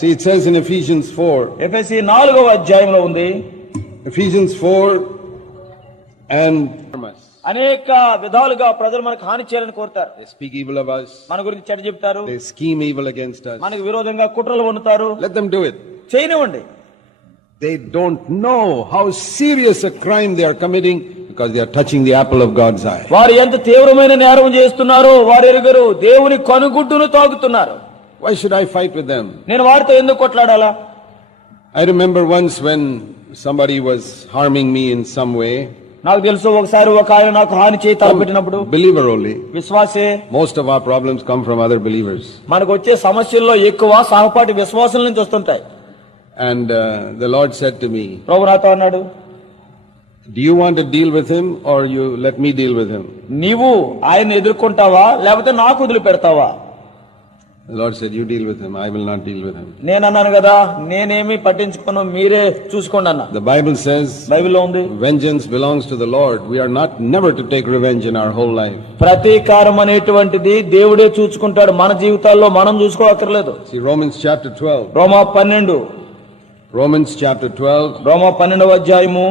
See, it says in Ephesians 4, ఎఫ్ఎస్సి నాలుగవ అధ్యాయంలో ఉంది Ephesians 4 and అనేక విధాలుగా ప్రజలు మనకు హాని చేయాలని కోరుతారు they speak evil of us, మన గురించి చెడ్డ చెప్తారు they scheme evil against us. మనకు విరోధంగా కుట్రలు వండుతారు Let them do it. చేయనివ్వండి They don't know how serious a crime they are committing because they are touching the apple of God's eye. వారు ఎంత తీవ్రమైన నేరం చేస్తున్నారో వారు ఎరుగరు దేవుని కనుగుడ్డును తాగుతున్నారు Why should I fight with them? నేను వారితో ఎందుకు కొట్లాడాలా I remember once when somebody was harming me in some way, నాకు తెలుసు ఒకసారి ఒక ఆయన నాకు హాని చేయి తలపెట్టినప్పుడు believer only. విశ్వాసే Most of our problems come from other believers. మనకు వచ్చే సమస్యల్లో ఎక్కువ సహపాఠి విశ్వాసం నుంచి వస్తుంటాయి And uh, the Lord said to me, ప్రభు నాతో అన్నాడు Do you want to deal with him or you let me deal with him? నీవు ఆయన ఎదుర్కొంటావా లేకపోతే నాకు వదిలిపెడతావా Lord said you deal with I will నా డీల్ విథమ్ నేను అన్నాను కదా నేనేమి పట్టించుకోను మీరే చూసుకోండి అన్న. ద బైబుల్ సేస్ బైబిల్లో ఉంది. Vengeance belongs to the Lord we are not never to take revenge in our whole life ప్రతికారం అనేటువంటిది దేవుడే చూసుకుంటాడు. మన జీవితాల్లో మనం చూసుకోవక్కర్లేదు సి రోమన్స్ చాప్టర్ 12 రోమా 12 రోమన్స్ చాప్టర్ 12 రోమా 12 అధ్యాయము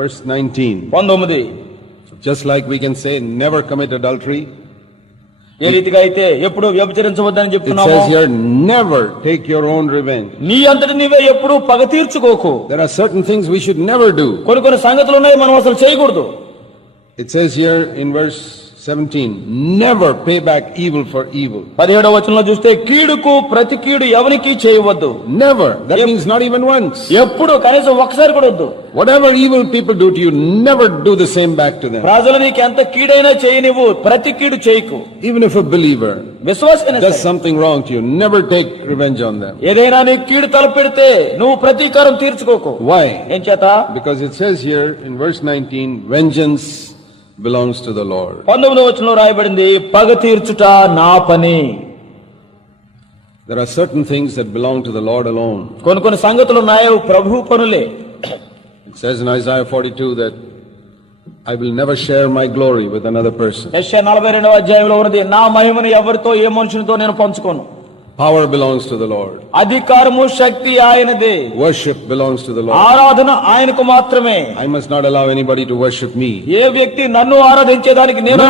verse 19 19 just like we can say never commit adultery ఏ రీతిగా అయితే ఎప్పుడు వ్యభిచరించవద్దని చెప్తున్నావు పగ తీర్చుకోకు. కొన్ని కొన్ని సంగతులు ఉన్నాయి మనం అసలు చేయకూడదు. It says here in verse 17, never pay back evil for evil. పదిహేడవ వచనంలో చూస్తే కీడుకు ప్రతి కీడు ఎవరికి చేయవద్దు Never. That means not even once. ఎప్పుడు కనీసం ఒకసారి కూడా వద్దు Whatever evil people do to you, never do the same back to them. ప్రజలు నీకు ఎంత కీడైనా చేయనివ్వు ప్రతి కీడు చేయకు Even if a believer విశ్వాసమైన does something wrong to you, never take revenge on them. ఏదైనా నీకు కీడు తలపెడితే నువ్వు ప్రతీకారం తీర్చుకోకు Why? ఏం చేత Because it says here in verse 19, vengeance belongs to the lord పంతొమ్మిదవ వచనంలో రాయబడింది పగ తీర్చుట నా పని there are certain things that belong to the Lord alone కొన్ని కొన్ని సంగతులు ఉన్నాయి ప్రభు పనులే it says in isaiah 42 that I will never share my glory with another person యెషయా 42వ అధ్యాయంలో ఉన్నది నా మహిమను ఎవరితో ఏ మనుషునితో నేను పంచుకోను Power belongs to the Lord. అధికారము శక్తి ఆయనదే Worship belongs to the Lord. ఆరాధన ఆయనకు మాత్రమే I must not allow anybody to worship me. ఏ వ్యక్తి నన్ను ఆరాధించేదానికి నేను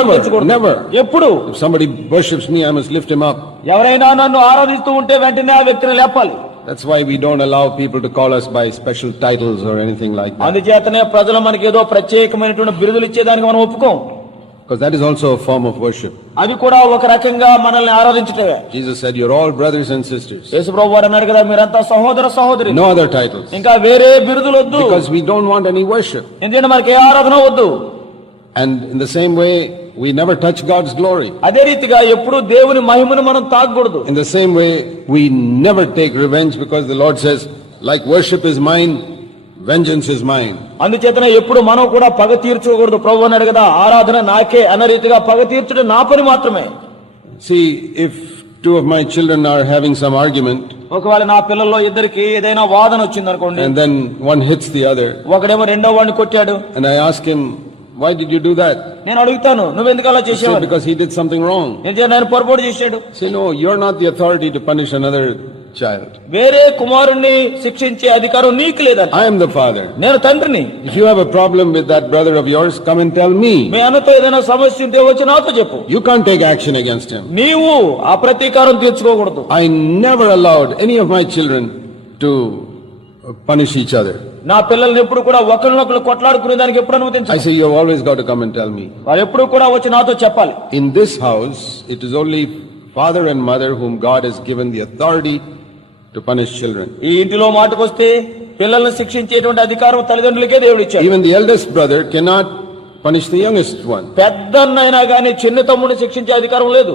never. ఎప్పుడు If somebody worships me, I must lift him up. ఎవరైనా నన్ను ఆరాధిస్తూ ఉంటే వెంటనే ఆ వ్యక్తిని లేపాలి That's why we don't allow people to call us by special titles or anything like that. అందుచేతనే ప్రజలు మనకి ఏదో ప్రత్యేకమైనటువంటి బిరుదులు ఇచ్చేదానికి మనం ఒప్పుకోం Because that is also a form of worship. అది కూడా ఒక రకంగా మనల్ని ఆరాధించటమే Jesus said, You're all brothers and sisters. యేసుప్రభు వారు అన్నారు కదా మీరంతా సహోదర సహోదరి No other titles. ఇంకా వేరే బిరుదులు వద్దు Because we don't want any worship. ఎందుకంటే మనకి ఏ ఆరాధన వద్దు And in the same way, we never touch God's glory. అదే రీతిగా ఎప్పుడు దేవుని మహిమను మనం తాకూడదు In the same way, we never take revenge because the Lord says, like worship is mine, vengeance is mine. అందుచేతనే ఎప్పుడు మనం కూడా పగ తీర్చుకోకూడదు ప్రభు అన్నాడు కదా ఆరాధన నాకే అన్న రీతిగా పగ తీర్చడం నా పని మాత్రమే See, if two of my children are having some argument ఒకవేళ నా పిల్లల్లో ఇద్దరికి ఏదైనా వాదన వచ్చింది అనుకోండి and then one hits the other, ఒకడేమో రెండో వాడిని కొట్టాడు and I ask him, why did you do that? నేను అడుగుతాను నువ్వెందుకు అలా He said, చేసావు because he did something wrong. నేను చెప్పాను, ఆయన పొరపాటు చేశాడు Say, no, you're not the authority to punish another child. వేరే కుమారుణ్ణి శిక్షించే అధికారం నీకు లేదంట I am the father. నేను తండ్రిని If you have a problem with that brother of yours, come and tell me. మీ అన్నతో ఏదైనా సమస్య ఉంటే వచ్చి నాతో చెప్పు You can't take action against him. నీవు ఆ ప్రతీకారం తీర్చుకోకూడదు I never allowed any of my children to punish each other. నా పిల్లల్ని ఎప్పుడు కూడా ఒకరినొకరు కొట్లాడుకునే దానికి ఎప్పుడు I అనుమతించాలి say, you have always got to come and tell me. వారు ఎప్పుడు కూడా వచ్చి నాతో చెప్పాలి In this house, it is only father and mother whom God has given the authority to punish children ఈ ఇంటిలో మాటకొస్తే పిల్లల్ని శిక్షించేటువంటి అధికారం తల్లిదండ్రులకే దేవుడు ఇచ్చాడు even the eldest brother cannot punish the youngest one పెద్దన్నైనా కానీ చిన్న తమ్ముడిని శిక్షించే అధికారం లేదు.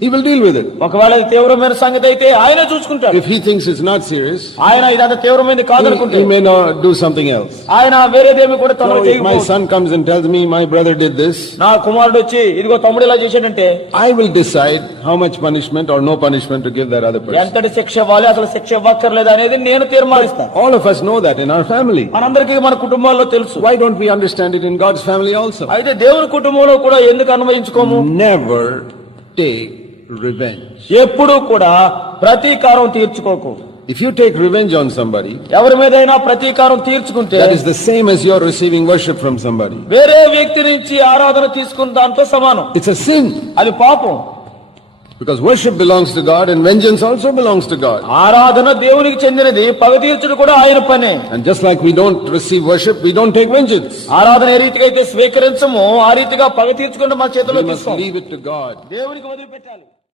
He will deal with it. ఒకవేళ ఇది తీవ్రమైన సంగతి అయితే ఆయనే చూసుకుంటాడు If he thinks it's not serious, ఆయన ఇదంతా తీవ్రమైనది he, కాదనుకుంటే he may not do something else. ఆయన వేరేదేమి కూడా So తనలో if my చేయకపోవచ్చు son comes and tells me my brother did this, నా కుమారుడు వచ్చి ఇదిగో తమ్ముడు ఇలా చేశాడంటే I will decide how much punishment or no punishment to give that other person. ఎంతటి శిక్ష ఇవ్వాలి అసలు శిక్ష ఇవ్వక్కర్లేదు అనేది నేను తీర్మానిస్తాను All of us know that in our family. మనందరికీ మన కుటుంబాల్లో తెలుసు Why don't we understand it in God's family also? అయితే దేవుని కుటుంబంలో కూడా ఎందుకు అన్వయించుకోము Never take revenge. ఎప్పుడూ కూడా ప్రతీకారం తీర్చుకోకు If you take revenge on somebody, ఎవరి మీదైనా ప్రతీకారం తీర్చుకుంటే that is the same as you're receiving worship from somebody. వేరే వ్యక్తి నుంచి ఆరాధన తీసుకున్న దాంతో సమానం It's a sin అది పాపం because worship belongs to God and vengeance also belongs to God. ఆరాధన దేవునికి చెందినది పగ తీర్చుడు కూడా ఆయన పనే And just like we don't receive worship, we don't take vengeance. ఆరాధన ఏ రీతిగా అయితే స్వీకరించమో ఆ రీతిగా పగ తీర్చుకుంటే మా చేతిలో We must తీసుకోం leave it to God. దేవునికి వదిలిపెట్టాలి